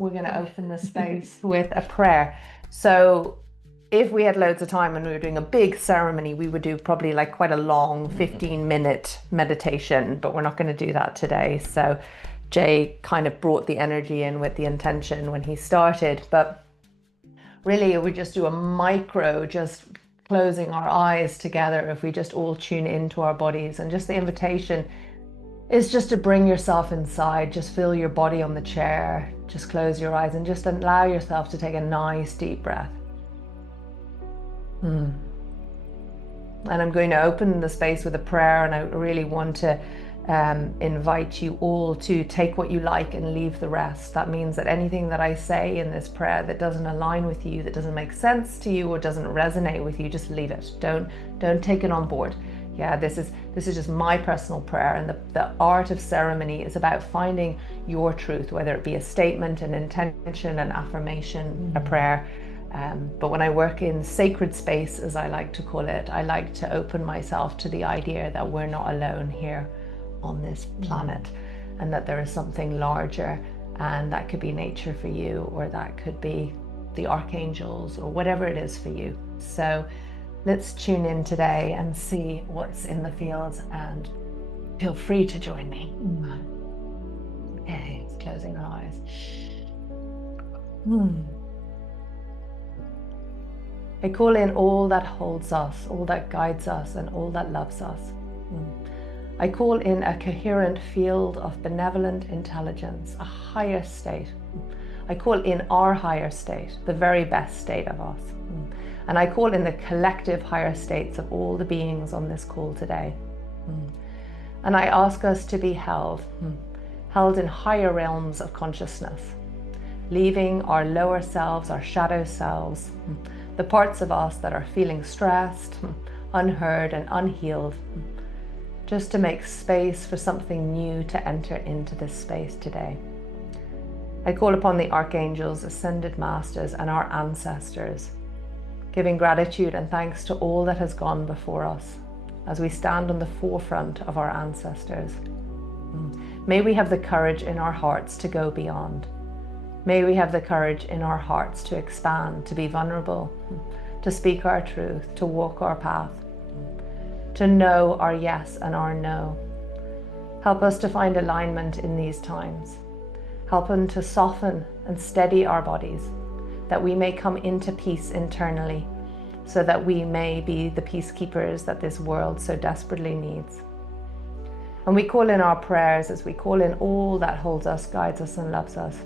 we're going to open the space with a prayer. So if we had loads of time and we were doing a big ceremony, we would do probably like quite a long 15-minute meditation, but we're not going to do that today. So Jay kind of brought the energy in with the intention when he started, but really we just do a micro, just closing our eyes together if we just all tune into our bodies. And just the invitation is just to bring yourself inside, just feel your body on the chair, just close your eyes and just allow yourself to take a nice deep breath. And I'm going to open the space with a prayer, and I really want to invite you all to take what you like and leave the rest. That means that anything that I say in this prayer that doesn't align with you, that doesn't make sense to you or doesn't resonate with you, just leave it. Don't take it on board. Yeah, this is just my personal prayer, and the art of ceremony is about finding your truth, whether it be a statement, an intention, an affirmation, a prayer. But when I work in sacred space, as I like to call it, I like to open myself to the idea that we're not alone here on this planet, and that there is something larger, and that could be nature for you, or that could be the archangels, or whatever it is for you. So let's tune in today and see what's in the fields, and feel free to join me. Okay, closing our eyes. I call in all that holds us, all that guides us, and all that loves us. I call in a coherent field of benevolent intelligence, a higher state. I call in our higher state, the very best state of us. And I call in the collective higher states of all the beings on this call today. And I ask us to be held in higher realms of consciousness, leaving our lower selves, our shadow selves, the parts of us that are feeling stressed, unheard, and unhealed, just to make space for something new to enter into this space today. I call upon the archangels, ascended masters, and our ancestors, giving gratitude and thanks to all that has gone before us as we stand on the forefront of our ancestors. May we have the courage in our hearts to go beyond. May we have the courage in our hearts to expand, to be vulnerable, to speak our truth, to walk our path, to know our yes and our no. Help us to find alignment in these times. Help them to soften and steady our bodies, that we may come into peace internally, so that we may be the peacekeepers that this world so desperately needs. And we call in our prayers as we call in all that holds us, guides us, and loves us,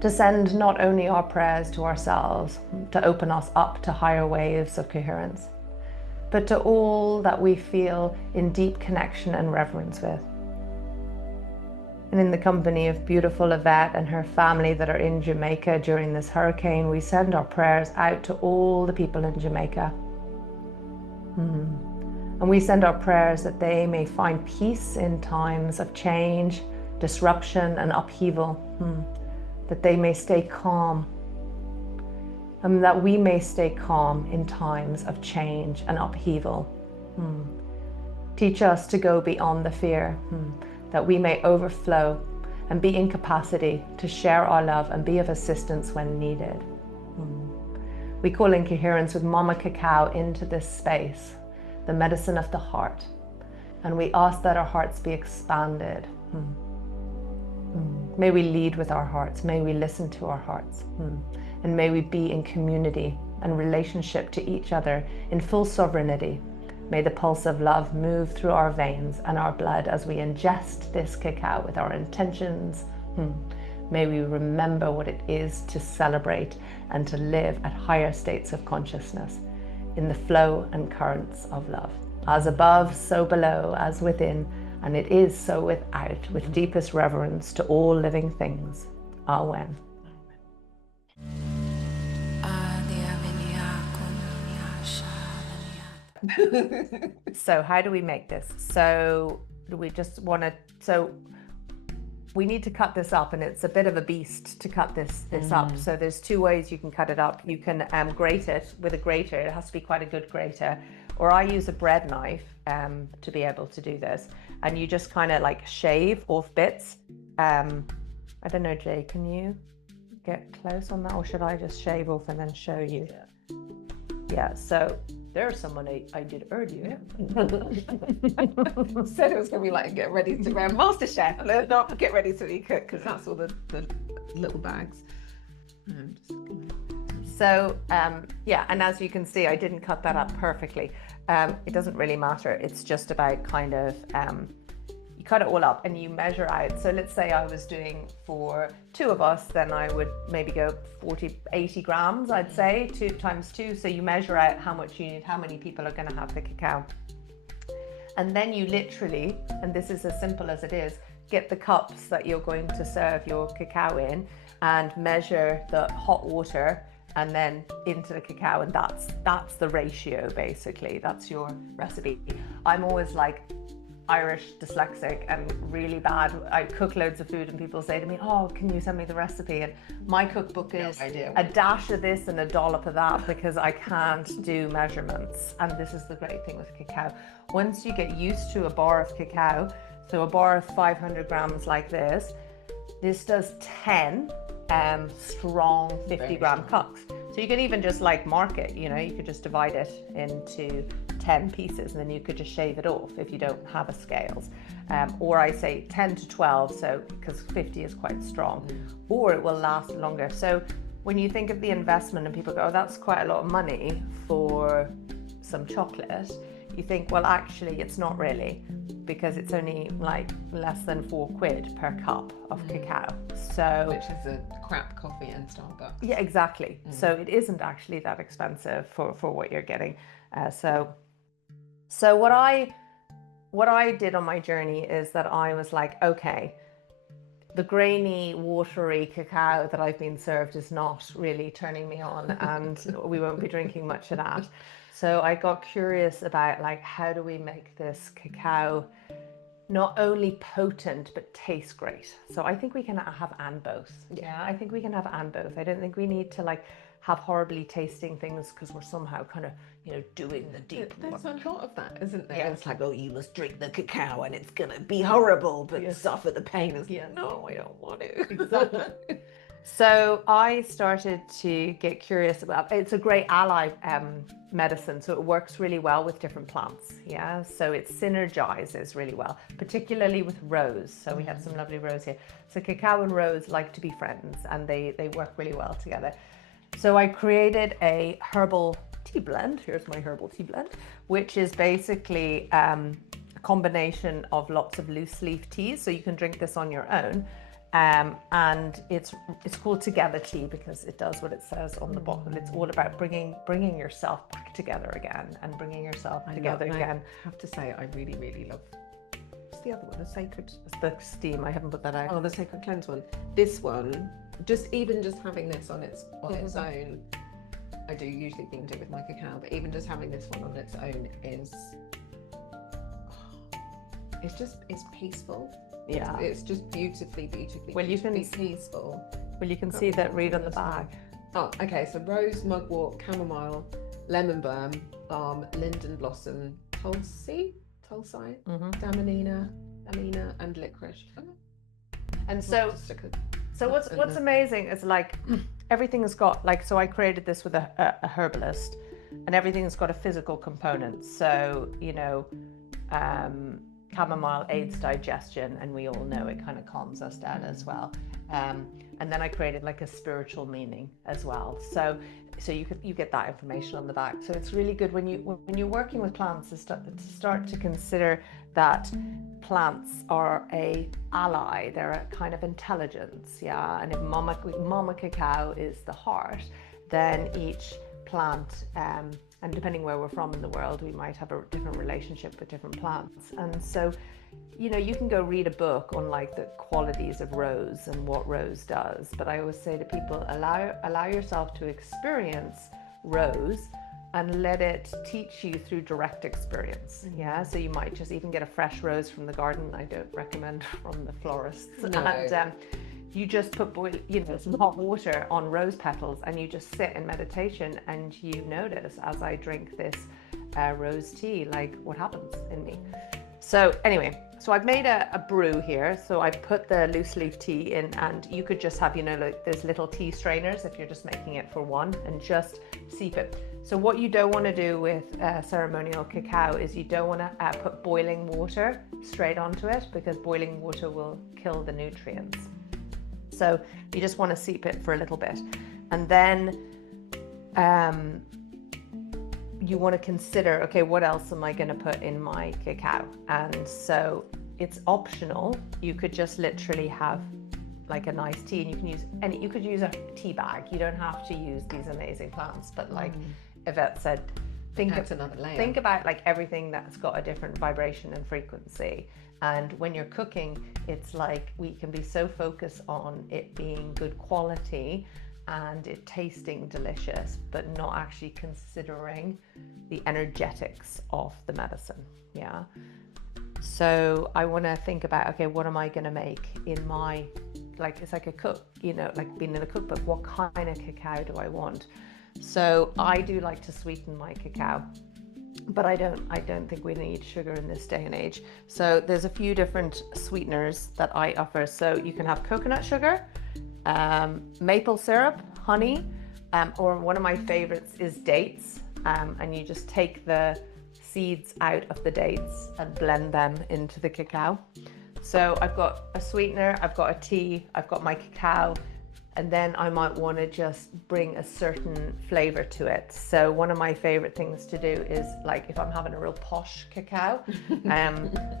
to send not only our prayers to ourselves, to open us up to higher waves of coherence, but to all that we feel in deep connection and reverence with. And in the company of beautiful Yvette and her family that are in Jamaica during this hurricane, we send our prayers out to all the people in Jamaica. And we send our prayers that they may find peace in times of change, disruption, and upheaval. That they may stay calm, and that we may stay calm in times of change and upheaval. Teach us to go beyond the fear, that we may overflow and be in capacity to share our love and be of assistance when needed. We call in coherence with Mama Cacao into this space, the medicine of the heart, and we ask that our hearts be expanded. May we lead with our hearts, may we listen to our hearts, and may we be in community and relationship to each other in full sovereignty. May the pulse of love move through our veins and our blood as we ingest this cacao with our intentions. May we remember what it is to celebrate and to live at higher states of consciousness in the flow and currents of love. As above, so below, as within, and it is so without, with deepest reverence to all living things. Amen. So how do we make this? So we just want to, we need to cut this up, and it's a bit of a beast to cut this up. So there's two ways you can cut it up. You can grate it with a grater. It has to be quite a good grater. Or I use a bread knife to be able to do this. And you just kind of like shave off bits I don't know, Jay, can you get close on that, or should I just shave off and then show you? Yeah, so there's someone I did earlier. Said it was going to be like get ready to wear Master Chef, not get ready to be cooked, because that's all the little bags. So yeah, and as you can see, I didn't cut that up perfectly. It doesn't really matter. It's just about kind of you cut it all up and you measure out. So let's say I was doing for 2 of us, then I would maybe go 80 grams, I'd say, 2 times 2. So you measure out how much you need, how many people are going to have the cacao. And then you literally, and this is as simple as it is, get the cups that you're going to serve your cacao in and measure the hot water and then into the cacao, and that's the ratio basically. That's your recipe. I'm always like Irish, dyslexic, and really bad. I cook loads of food and people say to me, oh, can you send me the recipe? And my cookbook is a dash of this and a dollop of that, because I can't do measurements. And this is the great thing with cacao. Once you get used to a bar of cacao, so a bar of 500 grams like this does 10 strong 50-gram cups. So you could even just like mark it, you know, you could just divide it into 10 pieces and then you could just shave it off if you don't have a scales. Or I say 10 to 12, so because 50 is quite strong, or it will last longer. So when you think of the investment and people go, oh, that's quite a lot of money for some chocolate, you think, well, actually it's not really, because it's only like less than £4 per cup of cacao. So which is a crap coffee in Starbucks. Yeah, exactly. So it isn't actually that expensive for what you're getting. So what I did on my journey is that I was like, okay, the grainy, watery cacao that I've been served is not really turning me on, and we won't be drinking much of that. So I got curious about like, how do we make this cacao not only potent but taste great? So I think we can have and both. Yeah, I think we can have and both. I don't think we need to like have horribly tasting things because we're somehow kind of, you know, doing the deep work. There's a lot of that, isn't there? Yeah. It's like, oh, you must drink the cacao and it's gonna be horrible, but suffer the pain. It's no, I don't want to. Exactly. So I started to get curious about, it's a great ally medicine, so it works really well with different plants. Yeah, so it synergizes really well, particularly with rose. So we have some lovely rose here. So cacao and rose like to be friends, and they work really well together. So I created a herbal tea blend. Here's my herbal tea blend, which is basically a combination of lots of loose leaf teas. So you can drink this on your own. And it's called Together Tea because it does what it says on the bottle. It's all about bringing yourself back together again and bringing yourself together again. I have to say, I really, really love. What's the other one? The Sacred. It's the Steam. I haven't put that out. Oh, the Sacred Cleanse one. This one, just having this on its own. I do usually blend it with my cacao, but even just having this one on its own is, it's peaceful. Yeah, it's just beautifully well, you can peaceful. Well, you can see that read on the bag. Oh, okay. So rose, mugwort, chamomile, lemon balm, linden blossom, tulsi, damanina, and licorice. And so what's amazing is like everything has got like, so I created this with a herbalist, and everything's got a physical component. So you know. Chamomile aids digestion, and we all know it kind of calms us down as well. And then I created like a spiritual meaning as well. So you get that information on the back. So it's really good when you're working with plants to start to consider that plants are a ally. They're a kind of intelligence, yeah. And if mama cacao is the heart, then each plant. And depending where we're from in the world, we might have a different relationship with different plants. And so, you know, you can go read a book on like the qualities of rose and what rose does. But I always say to people, allow yourself to experience rose and let it teach you through direct experience. Yeah, so you might just even get a fresh rose from the garden. I don't recommend from the florists. No. And you just put some hot water on rose petals, and you just sit in meditation, and you notice as I drink this rose tea, like what happens in me. So anyway, so I've made a brew here. So I've put the loose leaf tea in, and you could just have, you know, like those little tea strainers if you're just making it for one, and just steep it. So what you don't want to do with ceremonial cacao is you don't want to put boiling water straight onto it, because boiling water will kill the nutrients. So you just want to steep it for a little bit. And then you want to consider, okay, what else am I going to put in my cacao? And so it's optional. You could just literally have like a nice tea, and you can use you could use a tea bag. You don't have to use these amazing plants, but like Yvette said, think about like everything that's got a different vibration and frequency. And when you're cooking, it's like we can be so focused on it being good quality and it tasting delicious, but not actually considering the energetics of the medicine. Yeah. So I want to think about, okay, what am I going to make in my, like, it's like a cook, you know, like being in a cookbook, what kind of cacao do I want? So I do like to sweeten my cacao, but I don't think we need sugar in this day and age. So there's a few different sweeteners that I offer. So you can have coconut sugar, maple syrup, honey, or one of my favorites is dates. And you just take the seeds out of the dates and blend them into the cacao. So I've got a sweetener, I've got a tea, I've got my cacao, and then I might want to just bring a certain flavor to it. So one of my favorite things to do is, like, if I'm having a real posh cacao,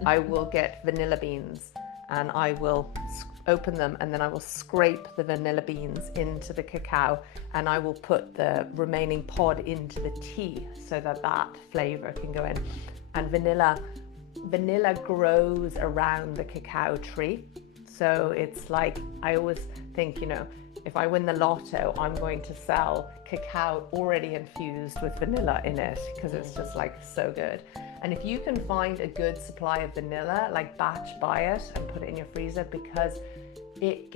I will get vanilla beans, and I will open them, and then I will scrape the vanilla beans into the cacao, and I will put the remaining pod into the tea so that that flavor can go in. And vanilla grows around the cacao tree. So it's like, I always think, you know, if I win the lotto, I'm going to sell cacao already infused with vanilla in it, because it's just like so good. And if you can find a good supply of vanilla, like batch buy it and put it in your freezer, because it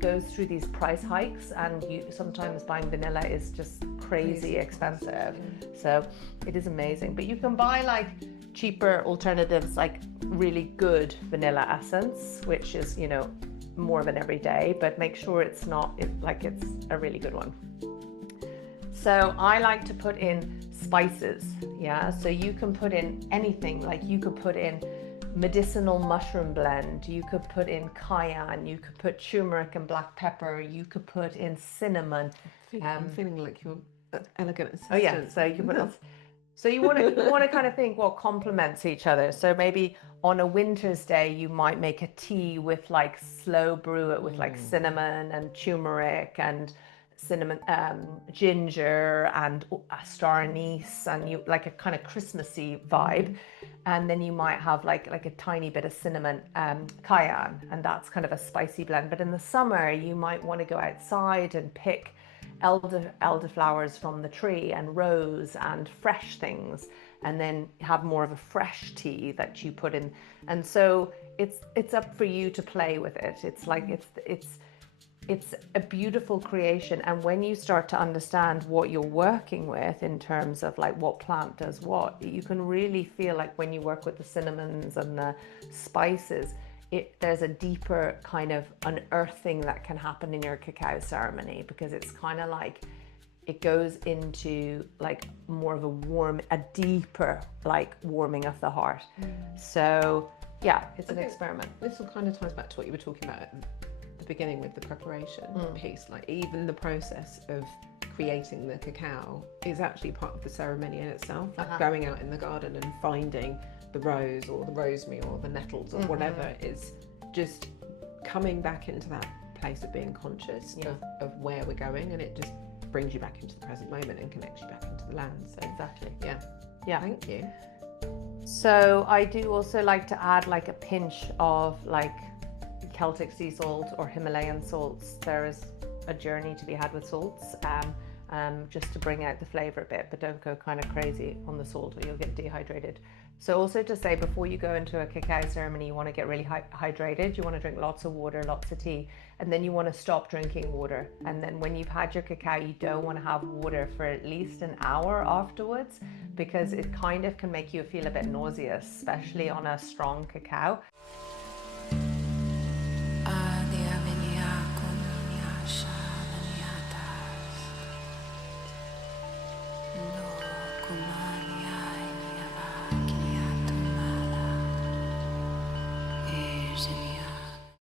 goes through these price hikes, and sometimes buying vanilla is just crazy expensive. So it is amazing. But you can buy like cheaper alternatives, like really good vanilla essence, which is, you know, more of an everyday, but make sure it's a really good one. So I like to put in spices. Yeah, so you can put in anything. Like you could put in medicinal mushroom blend, you could put in cayenne, you could put turmeric and black pepper, you could put in cinnamon. I'm feeling like your elegant assistant. Oh yeah, so you can put so you want to kind of think what complements each other. So maybe on a winter's day, you might make a tea with like slow brew it with like cinnamon and turmeric and cinnamon, ginger and star anise, and you like a kind of Christmassy vibe. And then you might have like a tiny bit of cinnamon, cayenne, and that's kind of a spicy blend. But in the summer, you might want to go outside and pick elderflowers from the tree and rose and fresh things, and then have more of a fresh tea that you put in. And so it's up for you to play with it. It's like it's a beautiful creation. And when you start to understand what you're working with in terms of like what plant does what, you can really feel like when you work with the cinnamons and the spices, there's a deeper kind of unearthing that can happen in your cacao ceremony, because it's kind of like it goes into like more of a deeper like warming of the heart. So yeah, it's an experiment. This all kind of ties back to what you were talking about at the beginning with the preparation piece. Like even the process of creating the cacao is actually part of the ceremony in itself. Like going out in the garden and finding the rose or the rosemary or the nettles or whatever, is just coming back into that place of being conscious of where we're going, and it just brings you back into the present moment and connects you back into the land. So exactly. Yeah. Thank you. So I do also like to add like a pinch of like Celtic sea salt or Himalayan salts. There is a journey to be had with salts, just to bring out the flavor a bit, but don't go kind of crazy on the salt or you'll get dehydrated. So also to say, before you go into a cacao ceremony, you want to get really hydrated. You want to drink lots of water, lots of tea, and then you want to stop drinking water. And then when you've had your cacao, you don't want to have water for at least an hour afterwards, because it kind of can make you feel a bit nauseous, especially on a strong cacao.